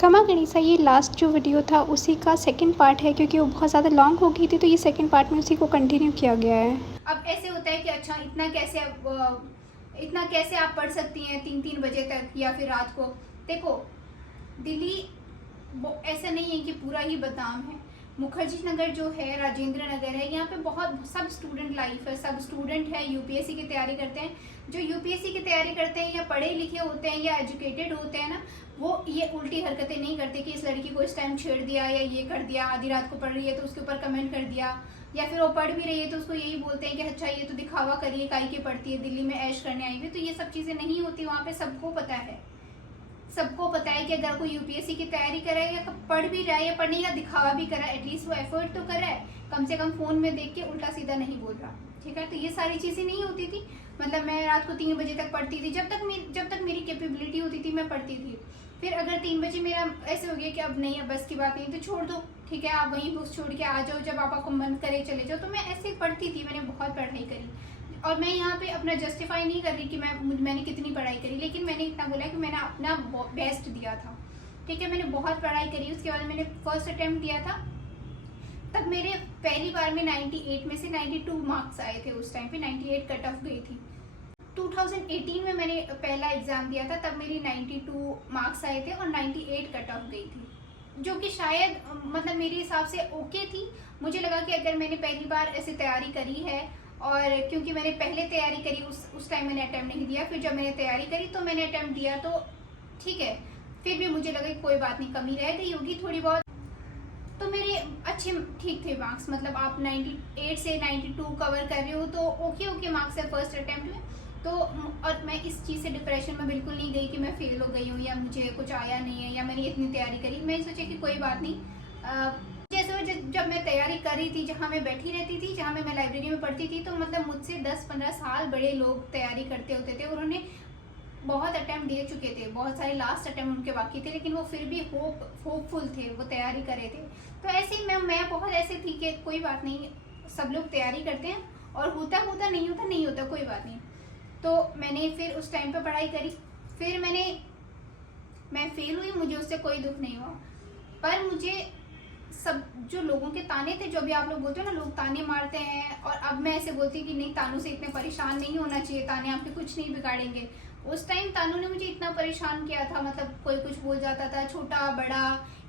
खमा गणिसा ये लास्ट जो वीडियो था उसी का सेकंड पार्ट है, क्योंकि वो बहुत ज़्यादा लॉन्ग हो गई थी, तो ये सेकंड पार्ट में उसी को कंटिन्यू किया गया है। अब ऐसे होता है कि अच्छा इतना कैसे आप पढ़ सकती हैं 3-3 बजे तक या फिर रात को। देखो, दिल्ली ऐसा नहीं है कि पूरा ही बदनाम है। मुखर्जी नगर जो है, राजेंद्र नगर है, यहाँ पे बहुत सब स्टूडेंट लाइफ है, सब स्टूडेंट है यूपीएससी की तैयारी करते हैं। जो यूपीएससी की तैयारी करते हैं या पढ़े लिखे होते हैं या एजुकेटेड होते हैं ना, वो ये उल्टी हरकतें नहीं करते कि इस लड़की को इस टाइम छेड़ दिया या ये कर दिया, आधी रात को पढ़ रही है तो उसके ऊपर कमेंट कर दिया, या फिर वो पढ़ भी रही है तो उसको यही बोलते हैं कि अच्छा ये तो दिखावा करिए, काहे के पढ़ती है, दिल्ली में ऐश करने आई हुई। तो ये सब चीज़ें नहीं होती वहाँ पे। सबको पता है कि अगर कोई यूपीएससी की तैयारी कर रहा है या पढ़ भी रहा है या पढ़ने का दिखावा भी कर रहा है, एटलीस्ट वो एफर्ट तो कर रहा है, कम से कम फोन में देख के उल्टा सीधा नहीं बोल रहा। ठीक है, तो ये सारी चीज़ें नहीं होती थी। मतलब मैं रात को 3 बजे तक पढ़ती थी, जब तक मेरी कैपेबिलिटी होती थी मैं पढ़ती थी। फिर अगर 3 बजे मेरा ऐसे हो गया कि अब नहीं, अब बस की बात नहीं, तो छोड़ दो। ठीक है, आप वहीं बुक्स छोड़ के आ जाओ, जब आपको मन करे चले जाओ। तो मैं ऐसे पढ़ती थी, मैंने बहुत पढ़ाई करी। और मैं यहाँ पे अपना जस्टिफाई नहीं कर रही कि मैंने कितनी पढ़ाई करी, लेकिन मैंने इतना बोला कि मैंने अपना बेस्ट दिया था। ठीक है, मैंने बहुत पढ़ाई करी। उसके बाद मैंने फर्स्ट अटेम्प्ट दिया था, तब मेरे पहली बार में 98 में से 92 मार्क्स आए थे। उस टाइम पे 98 कट ऑफ गई थी। 2018 में मैंने पहला एग्ज़ाम दिया था, तब मेरी 92 मार्क्स आए थे और 98 कट ऑफ गई थी, जो कि शायद मतलब मेरे हिसाब से ओके थी। मुझे लगा कि अगर मैंने पहली बार ऐसे तैयारी करी है, और क्योंकि मैंने पहले तैयारी करी, उस टाइम मैंने अटैम्प्ट नहीं दिया, फिर जब मैंने तैयारी करी तो मैंने अटैम्प्ट दिया, तो ठीक है। फिर भी मुझे लगा कि कोई बात नहीं, कमी रह गई होगी थोड़ी बहुत। तो मेरे अच्छे ठीक थे मार्क्स, मतलब आप 98 से 92 कवर कर रहे हो तो ओके मार्क्स है फर्स्ट अटैम्प्ट में। तो और मैं इस चीज़ से डिप्रेशन में बिल्कुल नहीं गई कि मैं फेल हो गई हूँ या मुझे कुछ आया नहीं है या मैंने इतनी तैयारी करी। मैं सोचा कि कोई बात नहीं। जैसे जब मैं तैयारी कर रही थी, जहाँ मैं बैठी रहती थी, जहाँ मैं लाइब्रेरी में पढ़ती थी, तो मतलब मुझसे 10-15 साल बड़े लोग तैयारी करते होते थे, और उन्होंने बहुत अटैम्प्ट दे चुके थे, बहुत सारे लास्ट अटैम्प्ट उनके बाकी थे, लेकिन वो फिर भी होपफुल थे, वो तैयारी कर रहे थे। तो ऐसे ही मैं बहुत ऐसे थी कि कोई बात नहीं, सब लोग तैयारी करते हैं, और होता नहीं होता कोई बात नहीं। तो मैंने फिर उस टाइम पे पढ़ाई करी। फिर मैं फेल हुई, मुझे उससे कोई दुख नहीं हुआ। पर मुझे सब जो लोगों के ताने थे, जो भी आप लोग बोलते हो ना, लोग ताने मारते हैं, और अब मैं ऐसे बोलती कि नहीं, तानों से इतने परेशान नहीं होना चाहिए, ताने आपके कुछ नहीं बिगाड़ेंगे। उस टाइम तानों ने मुझे इतना परेशान किया था, मतलब कोई कुछ बोल जाता था, छोटा बड़ा,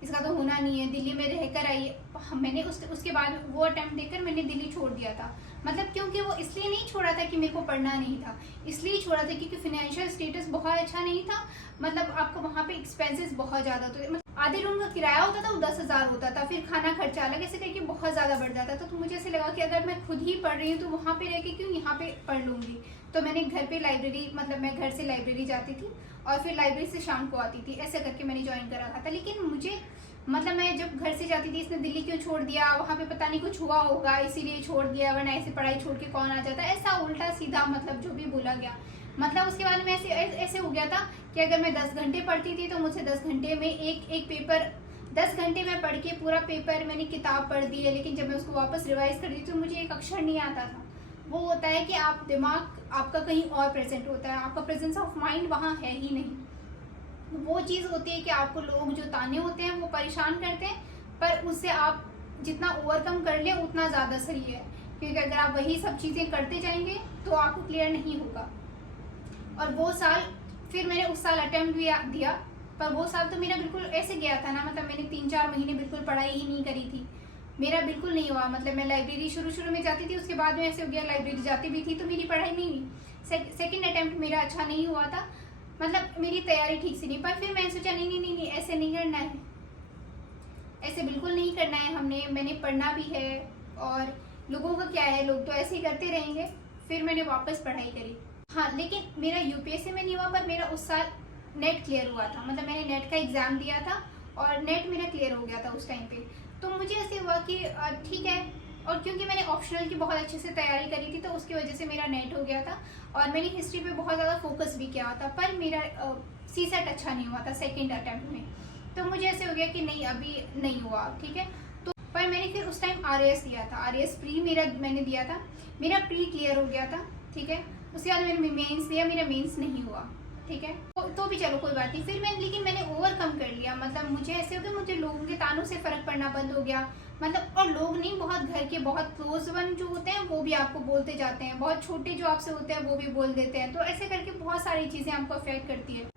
इसका तो होना नहीं है, दिल्ली में रहकर आई। मैंने उसके बाद वो अटेम्प्ट देकर मैंने दिल्ली छोड़ दिया था। मतलब क्योंकि वो इसलिए नहीं छोड़ा था कि मेरे को पढ़ना नहीं था, इसलिए छोड़ा था क्योंकि फाइनेंशियल स्टेटस बहुत अच्छा नहीं था। मतलब आपको वहाँ पे एक्सपेंसेस बहुत ज़्यादा होते, आधे रूम का किराया होता था वो 10,000 होता था, फिर खाना खर्चा अलग, ऐसे करके बहुत ज़्यादा बढ़ जाता था। तो मुझे ऐसे लगा कि अगर मैं खुद ही पढ़ रही हूँ तो वहाँ पे रह के क्यों यहाँ पे पढ़ लूँगी। तो मैंने घर पे लाइब्रेरी, मतलब मैं घर से लाइब्रेरी जाती थी और फिर लाइब्रेरी से शाम को आती थी, ऐसे करके मैंने ज्वाइन कर रखा था। लेकिन मुझे मतलब मैं जब घर से जाती थी, इसने दिल्ली क्यों छोड़ दिया, वहाँ पे पता नहीं कुछ हुआ होगा इसीलिए छोड़ दिया, वरना ऐसे पढ़ाई छोड़ के कौन आ जाता, ऐसा उल्टा सीधा मतलब जो भी बोला गया। मतलब उसके बाद में ऐसे हो गया था कि अगर मैं 10 घंटे पढ़ती थी तो मुझसे 10 घंटे में एक पेपर, 10 घंटे में पढ़ के पूरा पेपर मैंने किताब पढ़ दी है, लेकिन जब मैं उसको वापस रिवाइज कर दी तो मुझे एक अक्षर नहीं आता था। वो होता है कि आप दिमाग आपका कहीं और प्रेजेंट होता है, आपका प्रेजेंस ऑफ माइंड वहाँ है ही नहीं। वो चीज़ होती है कि आपको लोग जो ताने होते हैं वो परेशान करते हैं, पर उससे आप जितना ओवरकम कर ले उतना ज़्यादा सही है, क्योंकि अगर आप वही सब चीज़ें करते जाएंगे तो आपको क्लियर नहीं होगा। और वो साल फिर मैंने उस साल अटेम्प्ट भी दिया, पर वो साल तो मेरा बिल्कुल ऐसे गया था ना, मतलब मैंने 3-4 महीने बिल्कुल पढ़ाई ही नहीं करी थी, मेरा बिल्कुल नहीं हुआ। मतलब मैं लाइब्रेरी शुरू में जाती थी, उसके बाद में ऐसे हो गया लाइब्रेरी जाती भी थी तो मेरी पढ़ाई नहीं हुई। सेकेंड अटेम्प्ट मेरा अच्छा नहीं हुआ था, मतलब मेरी तैयारी ठीक से नहीं। पर फिर मैंने सोचा नहीं, ऐसे नहीं करना है, ऐसे बिल्कुल नहीं करना है, मैंने पढ़ना भी है, और लोगों का क्या है, लोग तो ऐसे ही करते रहेंगे। फिर मैंने वापस पढ़ाई करी। हाँ, लेकिन मेरा यूपीएससी में नहीं हुआ, पर मेरा उस साल नेट क्लियर हुआ था। मतलब मैंने नेट का एग्ज़ाम दिया था और नेट मेरा क्लियर हो गया था उस टाइम पे। तो मुझे ऐसे हुआ कि ठीक है, और क्योंकि मैंने ऑप्शनल की बहुत अच्छे से तैयारी करी थी तो उसकी वजह से मेरा नेट हो गया था, और मैंने हिस्ट्री पे बहुत ज़्यादा फोकस भी किया था। पर मेरा सीसेट अच्छा नहीं हुआ था सेकेंड अटैम्प्ट में, तो मुझे ऐसे हो गया कि नहीं, अभी नहीं हुआ। ठीक है, तो पर मैंने फिर उस टाइम आरएएस दिया था, आरएएस प्री मैंने दिया था, मेरा प्री क्लियर हो गया था। ठीक है, उसके बाद मैंने मेंस दिया, मेरा मेंस नहीं हुआ। ठीक है। तो भी चलो कोई बात नहीं, फिर लेकिन मैंने ओवरकम कर लिया। मतलब मुझे ऐसे हो गया, मुझे लोगों के तानों से फ़र्क पड़ना बंद हो गया। मतलब और लोग नहीं, बहुत घर के बहुत क्लोज वन जो होते हैं वो भी आपको बोलते जाते हैं, बहुत छोटे जो आपसे होते हैं वो भी बोल देते हैं। तो ऐसे करके बहुत सारी चीज़ें आपको अफेक्ट करती है।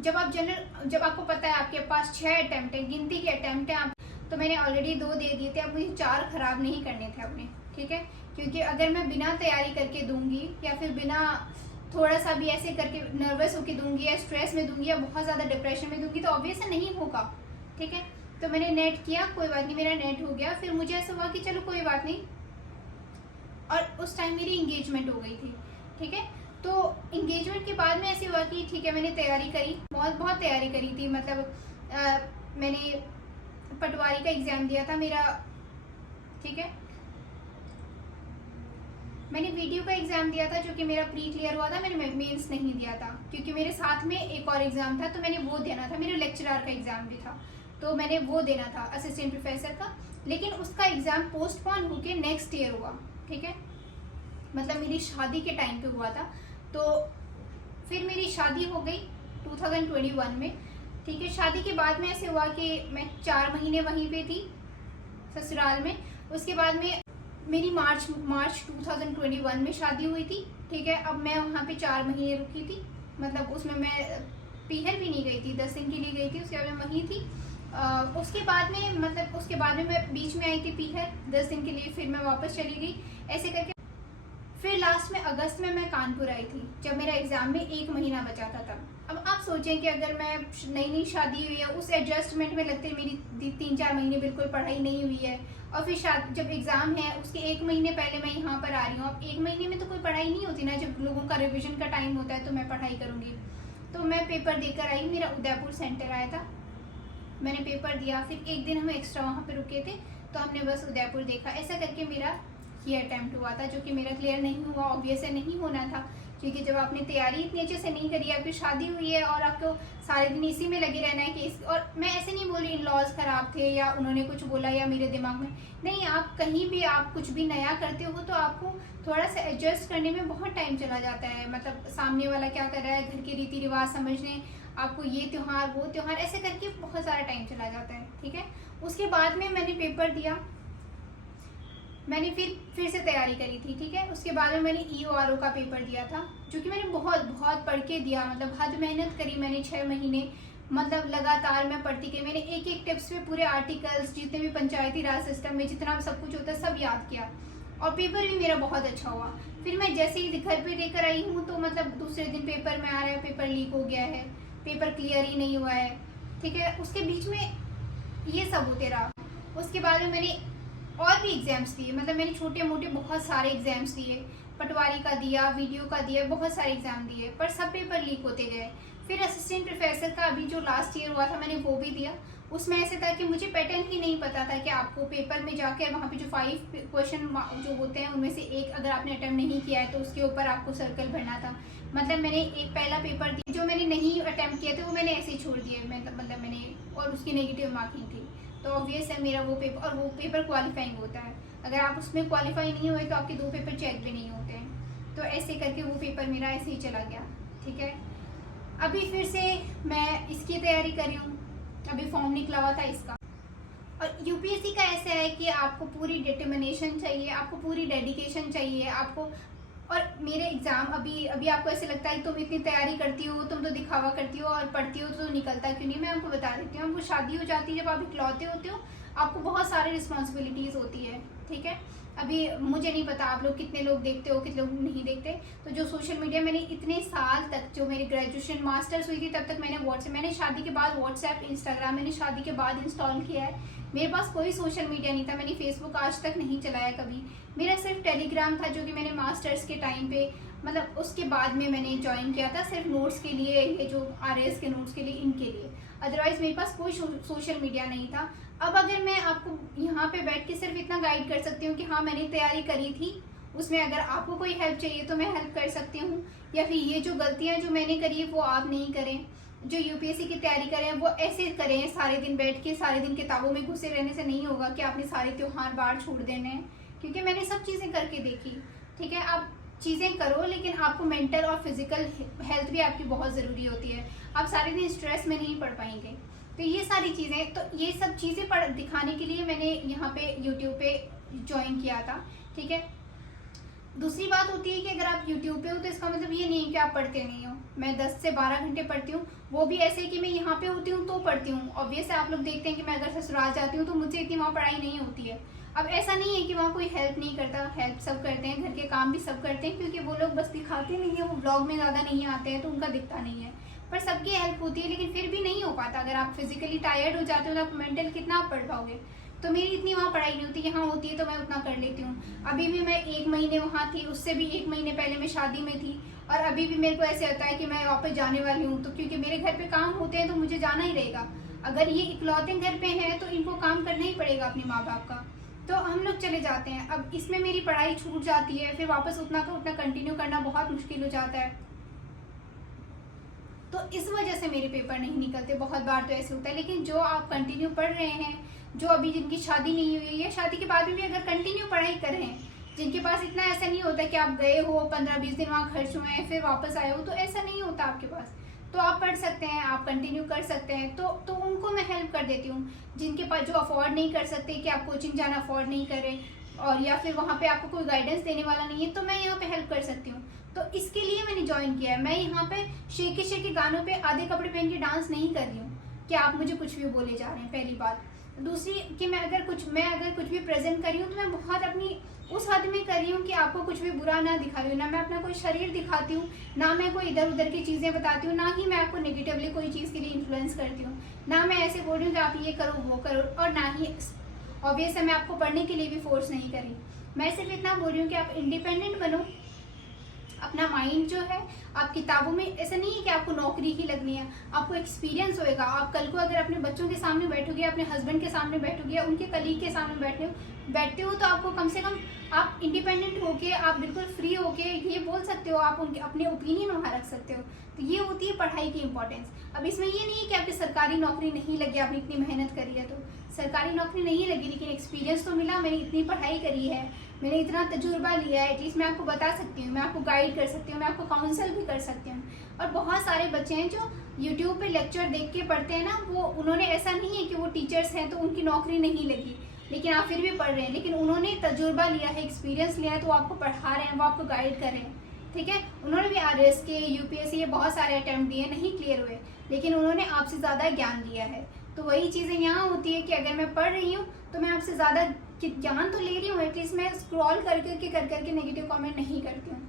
जब आपको पता है आपके पास 6 अटैम्प्ट है, गिनती के अटैम्प्ट हैं आप, तो मैंने ऑलरेडी 2 दे दिए थे, अब मुझे 4 खराब नहीं करने थे अपने, ठीक है। क्योंकि अगर मैं बिना तैयारी करके दूंगी या फिर बिना थोड़ा सा भी ऐसे करके नर्वस होकर दूंगी या स्ट्रेस में दूंगी या बहुत ज़्यादा डिप्रेशन में दूंगी तो ऑब्वियस नहीं होगा, ठीक है। तो मैंने नेट किया, कोई बात नहीं, मेरा नेट हो गया। फिर मुझे ऐसा हुआ कि चलो कोई बात नहीं, और उस टाइम मेरी इंगेजमेंट हो गई थी, ठीक है। तो इंगेजमेंट के बाद में ऐसे हुआ कि ठीक है, मैंने तैयारी करी, बहुत तैयारी करी थी। मतलब मैंने पटवारी का एग्ज़ाम दिया था मेरा, ठीक है। मैंने वीडियो का एग्ज़ाम दिया था जो कि मेरा प्री क्लियर हुआ था, मैंने मेंस नहीं दिया था क्योंकि मेरे साथ में एक और एग्ज़ाम था तो मैंने वो देना था। मेरे लेक्चरर का एग्ज़ाम भी था तो मैंने वो देना था, असिस्टेंट प्रोफेसर का। लेकिन उसका एग्ज़ाम पोस्टपोन होकर नेक्स्ट ईयर हुआ, ठीक है। मतलब मेरी शादी के टाइम पे हुआ था। तो फिर मेरी शादी हो गई 2021 में, ठीक है। शादी के बाद में ऐसे हुआ कि मैं 4 महीने वहीं पे थी ससुराल में। उसके बाद में मेरी मार्च 2021 में शादी हुई थी, ठीक है। अब मैं वहाँ पे 4 महीने रुकी थी, मतलब उसमें मैं पीहर भी नहीं गई थी, 10 दिन के लिए गई थी, उसके बाद मैं वहीं थी। उसके बाद में मैं बीच में आई थी पीहर 10 दिन के लिए, फिर मैं वापस चली गई, ऐसे करके। फिर लास्ट में अगस्त में मैं कानपुर आई थी जब मेरा एग्ज़ाम में 1 महीना बचा था तब। अब आप सोचें कि अगर मैं नई शादी हुई है, उस एडजस्टमेंट में लगते मेरी 3-4 महीने बिल्कुल पढ़ाई नहीं हुई है, और फिर जब एग्ज़ाम है उसके 1 महीने पहले मैं यहाँ पर आ रही हूँ। अब 1 महीने में तो कोई पढ़ाई नहीं होती ना, जब लोगों का रिविज़न का टाइम होता है तो मैं पढ़ाई करूँगी। तो मैं पेपर देकर आई, मेरा उदयपुर सेंटर आया था, मैंने पेपर दिया। फिर एक दिन हम एक्स्ट्रा वहाँ पर रुके थे तो हमने बस उदयपुर देखा। ऐसा करके मेरा ये अटैम्प्ट हुआ था जो कि मेरा क्लियर नहीं हुआ। ऑब्वियस है नहीं होना था, क्योंकि जब आपने तैयारी इतनी अच्छे से नहीं करी, आपकी शादी हुई है और आपको सारे दिन इसी में लगे रहना है कि और मैं ऐसे नहीं बोल रही इन लॉज ख़राब थे या उन्होंने कुछ बोला या मेरे दिमाग में नहीं। आप कहीं भी आप कुछ भी नया करते हो तो आपको थोड़ा सा एडजस्ट करने में बहुत टाइम चला जाता है। मतलब सामने वाला क्या कर रहा है, घर के रीति रिवाज समझने, आपको ये त्यौहार वो त्यौहार, ऐसे करके बहुत सारा टाइम चला जाता है, ठीक है। उसके बाद में मैंने पेपर दिया, मैंने फिर से तैयारी करी थी, ठीक है। उसके बाद में मैंने EORO का पेपर दिया था जो कि मैंने बहुत पढ़ के दिया। मतलब हद मेहनत करी मैंने 6 महीने, मतलब लगातार मैं पढ़ती गई। मैंने एक टिप्स पे पूरे आर्टिकल्स, जितने भी पंचायती राज सिस्टम में जितना सब कुछ होता है सब याद किया, और पेपर भी मेरा बहुत अच्छा हुआ। फिर मैं जैसे ही घर पे लेकर आई हूँ तो मतलब दूसरे दिन पेपर में आ रहा है पेपर लीक हो गया है, पेपर क्लियर ही नहीं हुआ है, ठीक है। उसके बीच में ये सब होते रहा। उसके बाद में मैंने और भी एग्ज़ाम्स दिए, मतलब मैंने छोटे मोटे बहुत सारे एग्ज़ाम्स दिए, पटवारी का दिया, वीडियो का दिया, बहुत सारे एग्ज़ाम दिए, पर सब पेपर लीक होते गए। फिर असिस्टेंट प्रोफेसर का अभी जो लास्ट ईयर हुआ था मैंने वो भी दिया। उसमें ऐसे था कि मुझे पैटर्न ही नहीं पता था कि आपको पेपर में जाकर वहाँ पे जो 5 क्वेश्चन जो होते हैं उनमें से एक अगर आपने अटैम्प्ट नहीं किया है तो उसके ऊपर आपको सर्कल भरना था। मतलब मैंने एक पहला पेपर दिया, जो मैंने नहीं अटैम्प्ट किए थे वो मैंने ऐसे ही छोड़ दिए, मतलब मैंने, और उसकी नेगेटिव मार्किंग थी। तो ऑब्वियस है मेरा वो पेपर, और वो पेपर क्वालिफाइंग होता है, अगर आप उसमें क्वालिफाई नहीं हुए तो आपके 2 पेपर चेक भी नहीं होते हैं। तो ऐसे करके वो पेपर मेरा ऐसे ही चला गया, ठीक है। अभी फिर से मैं इसकी तैयारी कर रही हूँ, अभी फॉर्म निकला हुआ था इसका। और यूपीएससी का ऐसा है कि आपको पूरी डिटर्मिनेशन चाहिए, आपको पूरी डेडिकेशन चाहिए आपको। और मेरे एग्ज़ाम अभी आपको ऐसे लगता है तुम इतनी तैयारी करती हो, तुम तो दिखावा करती हो और पढ़ती हो तो निकलता क्यों नहीं। मैं आपको बता देती हूँ, आपको शादी हो जाती है, जब आप इकलौते होते हो आपको बहुत सारी रिस्पॉन्सिबिलिटीज़ होती है, ठीक है। अभी मुझे नहीं पता आप लोग कितने लोग देखते हो, कितने लोग नहीं देखते। तो जो सोशल मीडिया, मैंने इतने साल तक, जो मेरी ग्रेजुएशन मास्टर्स हुई थी तब तक मैंने शादी के बाद व्हाट्सएप, इंस्टाग्राम मैंने शादी के बाद इंस्टॉल किया है। मेरे पास कोई सोशल मीडिया नहीं था, मैंने फेसबुक आज तक नहीं चलाया कभी। मेरा सिर्फ टेलीग्राम था जो कि मैंने मास्टर्स के टाइम पे, मतलब उसके बाद में मैंने ज्वाइन किया था, सिर्फ नोट्स के लिए, ये जो RAS के नोट्स के लिए, इनके लिए। अदरवाइज़ मेरे पास कोई सोशल मीडिया नहीं था। अब अगर मैं आपको यहाँ पे बैठ के सिर्फ इतना गाइड कर सकती हूँ कि हाँ मैंने तैयारी करी थी, उसमें अगर आपको कोई हेल्प चाहिए तो मैं हेल्प कर सकती हूँ, या फिर ये जो गलतियाँ जो मैंने करी है वो आप नहीं करें। जो यूपीएससी की तैयारी करें वो ऐसे करें, सारे दिन बैठ के सारे दिन किताबों में घुसे रहने से नहीं होगा कि आपने सारे त्यौहार बाहर छोड़ देने हैं, क्योंकि मैंने सब चीज़ें करके देखी, ठीक है। आप चीज़ें करो, लेकिन आपको मेंटल और फिजिकल हेल्थ भी आपकी बहुत ज़रूरी होती है। आप सारे दिन स्ट्रेस में नहीं पढ़ पाएंगे। तो ये सारी चीज़ें, तो ये सब चीज़ें पढ़ दिखाने के लिए मैंने यहाँ पे यूट्यूब पे ज्वाइन किया था, ठीक है। दूसरी बात होती है कि अगर आप यूट्यूब पे हो तो इसका मतलब ये नहीं है कि आप पढ़ते नहीं हो। मैं 10 से 12 घंटे पढ़ती हूँ, वो भी ऐसे कि मैं यहाँ पे होती हूँ तो पढ़ती हूँ। ऑब्वियस है, आप लोग देखते हैं कि मैं अगर ससुराल जाती हूँ तो मुझसे इतनी वहाँ पढ़ाई नहीं होती है। अब ऐसा नहीं है कि वहाँ कोई हेल्प नहीं करता, हेल्प सब करते हैं, घर के काम भी सब करते हैं, क्योंकि वो लोग बस दिखाते नहीं है, वो ब्लॉग में ज़्यादा नहीं आते हैं तो उनका दिखता नहीं है। पर सबकी हेल्प होती है, लेकिन फिर भी नहीं हो पाता। अगर आप फिजिकली टायर्ड हो जाते हो तो आप मेंटल कितना आप पढ़ पाओगे। तो मेरी इतनी वहाँ पढ़ाई नहीं होती, यहाँ होती है तो मैं उतना कर लेती हूँ। अभी भी मैं 1 महीने वहाँ थी, उससे भी 1 महीने पहले मैं शादी में थी, और अभी भी मेरे को ऐसे होता है कि मैं वापस जाने वाली हूँ, तो क्योंकि मेरे घर पे काम होते हैं तो मुझे जाना ही रहेगा। अगर ये इकलौते घर पे हैं तो इनको काम करना ही पड़ेगा अपने माँ बाप का, तो हम लोग चले जाते हैं। अब इसमें मेरी पढ़ाई छूट जाती है, फिर वापस उतना का उतना कंटिन्यू करना बहुत मुश्किल हो जाता है। तो इस वजह से मेरे पेपर नहीं निकलते, बहुत बार तो ऐसे होता है। लेकिन जो आप कंटिन्यू पढ़ रहे हैं, जो अभी जिनकी शादी नहीं हुई है, शादी के बाद भी अगर कंटिन्यू पढ़ाई कर रहे हैं, जिनके पास इतना ऐसा नहीं होता कि आप गए हो 15-20 दिन वहाँ खर्च हुए हैं फिर वापस आए हो, तो ऐसा नहीं होता आपके पास, तो आप पढ़ सकते हैं, आप कंटिन्यू कर सकते हैं। तो उनको मैं हेल्प कर देती हूँ। जिनके पास, जो अफोर्ड नहीं कर सकते, कि आप कोचिंग जाना अफोर्ड नहीं करें, और या फिर वहाँ पे आपको कोई गाइडेंस देने वाला नहीं है, तो मैं यहाँ पे हेल्प कर सकती हूँ। तो इसके लिए मैंने ज्वाइन किया है। मैं यहाँ पे शेकी शेकी गानों पे आधे कपड़े पहन के डांस नहीं कर रही हूँ कि आप मुझे कुछ भी बोले जा रहे हैं, पहली बात। दूसरी कि मैं अगर कुछ भी प्रेजेंट कर रही हूँ तो मैं बहुत अपनी उस हद में कर रही हूँ कि आपको कुछ भी बुरा ना दिखा रही हूँ, ना मैं अपना कोई शरीर दिखाती हूँ, ना मैं कोई इधर उधर की चीज़ें बताती हूँ, ना ही मैं आपको नेगेटिवली कोई चीज़ के लिए इन्फ्लुएंस करती हूँ, ना मैं ऐसे बोल रही हूँ कि आप ये करो वो करो, और ना ही ऑब्वियस है मैं आपको पढ़ने के लिए भी फोर्स नहीं करी। मैं सिर्फ इतना बोल रही हूँ कि आप इंडिपेंडेंट बनो। अपना माइंड जो है, आप किताबों में, ऐसा नहीं है कि आपको नौकरी ही लगनी है, आपको एक्सपीरियंस होएगा। आप कल को अगर अपने बच्चों के सामने बैठोगे, अपने हस्बैंड के सामने बैठोगे, या उनके कलीग के सामने बैठते हो, तो आपको कम से कम आप इंडिपेंडेंट होके, आप बिल्कुल फ्री होके ये बोल सकते हो, आप उनके अपने ओपिनियन वहाँ रख सकते हो। तो ये होती है पढ़ाई की इंपॉर्टेंस। अब इसमें ये नहीं है कि आपकी सरकारी नौकरी नहीं लगी, आपने इतनी मेहनत करी है, तो सरकारी नौकरी नहीं लगी, लेकिन एक्सपीरियंस तो मिला। मैंने इतनी पढ़ाई करी है, मैंने इतना तजुर्बा लिया है, एटलीस्ट मैं आपको बता सकती हूँ, मैं आपको गाइड कर सकती हूँ, मैं आपको काउंसिल भी कर सकती हूँ। और बहुत सारे बच्चे हैं जो यूट्यूब पे लेक्चर देख के पढ़ते हैं ना, वो उन्होंने, ऐसा नहीं है कि वो टीचर्स हैं तो उनकी नौकरी नहीं लगी, लेकिन आप फिर भी पढ़ रहे हैं, लेकिन उन्होंने तजुर्बा लिया है, एक्सपीरियंस लिया है, तो वो आपको पढ़ा रहे हैं, वो आपको गाइड कर रहे हैं, ठीक है। उन्होंने भी RSK, UPSC ये बहुत सारे अटैम्प्ट दिए, नहीं क्लियर हुए, लेकिन उन्होंने आपसे ज़्यादा ज्ञान दिया है। तो वही चीज़ें यहाँ होती है कि अगर मैं पढ़ रही हूँ तो मैं आपसे ज़्यादा ज्ञान तो ले रही हूँ, एटलीस्ट मैं स्क्रॉल कर करके नेगेटिव कमेंट नहीं करती हूँ।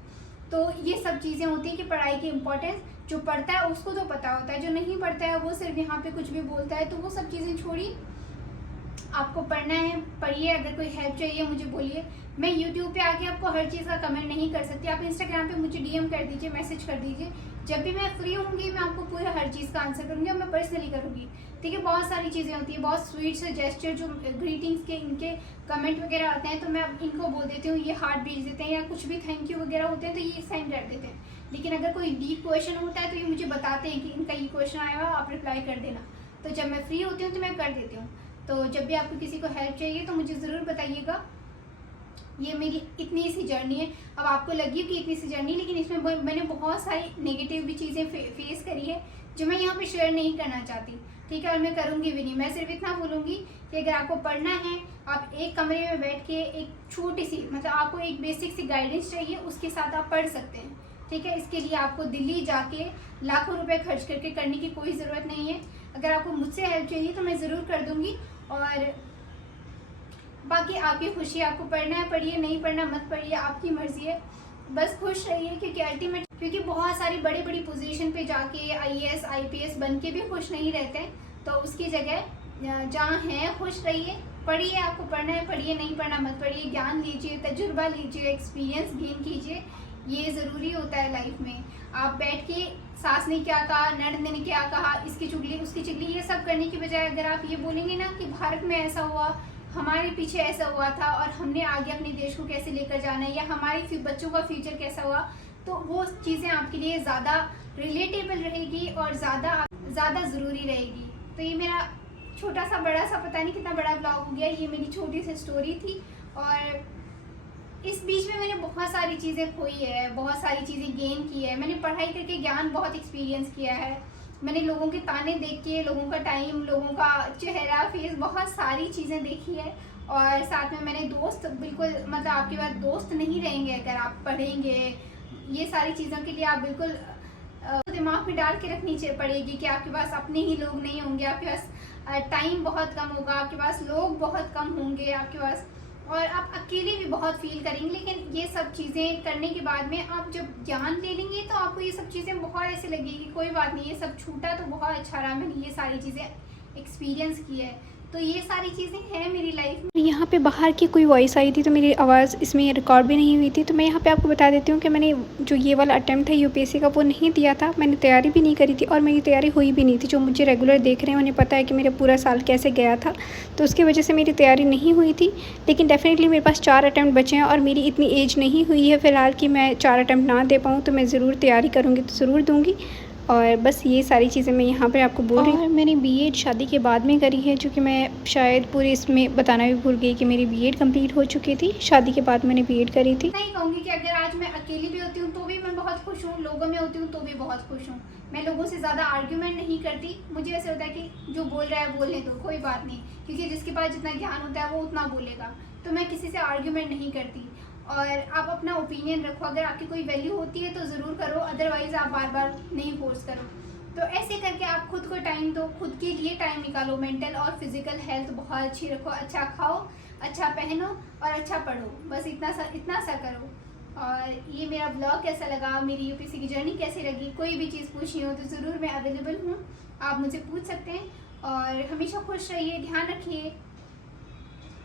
तो ये सब चीज़ें होती है कि पढ़ाई की इंपॉर्टेंस, जो पढ़ता है उसको तो पता होता है, जो नहीं पढ़ता है वो सिर्फ यहाँ पे कुछ भी बोलता है। तो वो सब चीज़ें छोड़ी, आपको पढ़ना है, पढ़िए। अगर कोई हेल्प चाहिए मुझे बोलिए। मैं यूट्यूब पे आके आपको हर चीज़ का कमेंट नहीं कर सकती, आप इंस्टाग्राम पे मुझे DM कर दीजिए, मैसेज कर दीजिए। जब भी मैं फ्री होंगी मैं आपको पूरा हर चीज़ का आंसर करूँगी, और मैं पर्सनली करूँगी, ठीक है। बहुत सारी चीज़ें होती है, बहुत स्वीट से जेस्चर, जो ग्रीटिंग्स के इनके कमेंट वगैरह आते हैं, तो मैं इनको बोल देती हूँ, ये हार्ट भेज देते हैं, या कुछ भी थैंक यू वगैरह होते हैं तो ये सेंड कर देते हैं। लेकिन अगर कोई डीप क्वेश्चन होता है तो ये मुझे बताते हैं कि इनका ये क्वेश्चन आया हुआ, आप रिप्लाई कर देना। तो जब मैं फ्री होती हूँ तो मैं कर देती हूँ। तो जब भी आपको किसी को हेल्प चाहिए तो मुझे ज़रूर बताइएगा। ये मेरी इतनी सी जर्नी है। अब आपको लगी कि इतनी सी जर्नी, लेकिन इसमें मैंने बहुत सारी नेगेटिव भी चीज़ें फेस करी है जो मैं यहाँ पे शेयर नहीं करना चाहती, ठीक है। और मैं करूँगी भी नहीं। मैं सिर्फ इतना बोलूँगी कि अगर आपको पढ़ना है, आप एक कमरे में बैठ के एक छोटी सी, मतलब आपको एक बेसिक सी गाइडेंस चाहिए, उसके साथ आप पढ़ सकते हैं, ठीक है। इसके लिए आपको दिल्ली जाके लाखों रुपए खर्च करके करने की कोई ज़रूरत नहीं है। अगर आपको मुझसे हेल्प चाहिए तो मैं ज़रूर कर दूँगी। और बाकी आपकी खुशी, आपको पढ़ना है पढ़िए, नहीं पढ़ना मत पढ़िए, आपकी मर्जी है। बस खुश रहिए, क्योंकि बहुत सारी बड़ी बड़ी पोजीशन पे जाके IAS IPS बन के भी खुश नहीं रहते हैं। तो उसकी जगह जहाँ हैं खुश रहिए, पढ़िए। आपको पढ़ना है पढ़िए, नहीं पढ़ना मत पढ़िए, ज्ञान लीजिए, तजुर्बा लीजिए, एक्सपीरियंस गेन कीजिए। ये ज़रूरी होता है लाइफ में। आप बैठ के सास ने क्या कहा, ननद ने क्या कहा, इसकी चुगली उसकी चुगली, ये सब करने की बजाय अगर आप ये बोलेंगे ना कि भारत में ऐसा हुआ, हमारे पीछे ऐसा हुआ था, और हमने आगे अपने देश को कैसे लेकर जाना है, या हमारे बच्चों का फ्यूचर कैसा हुआ, तो वो चीज़ें आपके लिए ज़्यादा रिलेटेबल रहेगी और ज़्यादा ज़रूरी रहेगी। तो ये मेरा छोटा सा बड़ा सा, पता नहीं कितना बड़ा ब्लॉग हो गया, ये मेरी छोटी सी स्टोरी थी। और इस बीच में मैंने बहुत सारी चीज़ें खोई है, बहुत सारी चीज़ें गेन की है। मैंने पढ़ाई करके ज्ञान बहुत एक्सपीरियंस किया है। मैंने लोगों के ताने देख के, लोगों का टाइम, लोगों का चेहरा, फेस, बहुत सारी चीज़ें देखी है। और साथ में मैंने दोस्त, बिल्कुल मतलब आपके पास दोस्त नहीं रहेंगे अगर आप पढ़ेंगे। ये सारी चीज़ों के लिए आप बिल्कुल दिमाग में डाल के रखनी पड़ेगी कि आपके पास अपने ही लोग नहीं होंगे, आपके पास टाइम बहुत कम होगा, आपके पास लोग बहुत कम होंगे आपके पास, और आप अकेले भी बहुत फील करेंगे। लेकिन ये सब चीज़ें करने के बाद में आप जब ज्ञान ले लेंगे तो आपको ये सब चीज़ें बहुत ऐसे लगेगी कोई बात नहीं, ये सब छूटा तो बहुत अच्छा रहा, मैंने ये सारी चीज़ें एक्सपीरियंस की है। तो ये सारी चीज़ें हैं मेरी लाइफ में। यहाँ पे बाहर की कोई वॉइस आई थी तो मेरी आवाज़ इसमें रिकॉर्ड भी नहीं हुई थी। तो मैं यहाँ पे आपको बता देती हूँ कि मैंने जो ये वाला अटैम्प्ट है यूपीएससी का वो नहीं दिया था, मैंने तैयारी भी नहीं करी थी और मेरी तैयारी हुई भी नहीं थी। जो मुझे रेगुलर देख रहे हैं उन्हें पता है कि मेरा पूरा साल कैसे गया था, तो उसकी वजह से मेरी तैयारी नहीं हुई थी। लेकिन डेफिनेटली मेरे पास 4 अटैम्प्ट बचे हैं और मेरी इतनी एज नहीं हुई है फ़िलहाल कि मैं 4 अटैम्प्ट ना दे पाऊँ, तो मैं ज़रूर तैयारी करूँगी तो ज़रूर दूँगी। और बस ये सारी चीज़ें मैं यहाँ पे आपको बोल रही हूँ। और मैंने बीएड शादी के बाद में करी है, जो कि मैं शायद पूरे इसमें बताना भी भूल गई कि मेरी बीएड कंप्लीट हो चुकी थी, शादी के बाद मैंने बीएड करी थी। नहीं कहूँगी कि अगर आज मैं अकेली भी होती हूँ तो भी मैं बहुत खुश हूँ, लोगों में होती हूँ तो भी बहुत खुश हूँ। मैं लोगों से ज़्यादा आर्ग्यूमेंट नहीं करती। मुझे ऐसे होता है कि जो बोल रहा है बोलने दो, कोई बात नहीं, क्योंकि जिसके पास जितना ज्ञान होता है वो उतना बोलेगा। तो मैं किसी से आर्ग्यूमेंट नहीं करती। और आप अपना ओपिनियन रखो, अगर आपकी कोई वैल्यू होती है तो ज़रूर करो, अदरवाइज़ आप बार बार नहीं फोर्स करो। तो ऐसे करके आप खुद को टाइम दो, खुद के लिए टाइम निकालो। मेंटल और फिजिकल हेल्थ बहुत अच्छी रखो, अच्छा खाओ, अच्छा पहनो और अच्छा पढ़ो। बस इतना सा करो। और ये मेरा ब्लॉग कैसा लगा, मेरी यूपीएससी की जर्नी कैसी लगी, कोई भी चीज़ पूछनी हो तो ज़रूर मैं अवेलेबल हूँ, आप मुझे पूछ सकते हैं। और हमेशा खुश रहिए, ध्यान रखिए।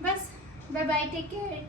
बस बाय बाय, टेक केयर।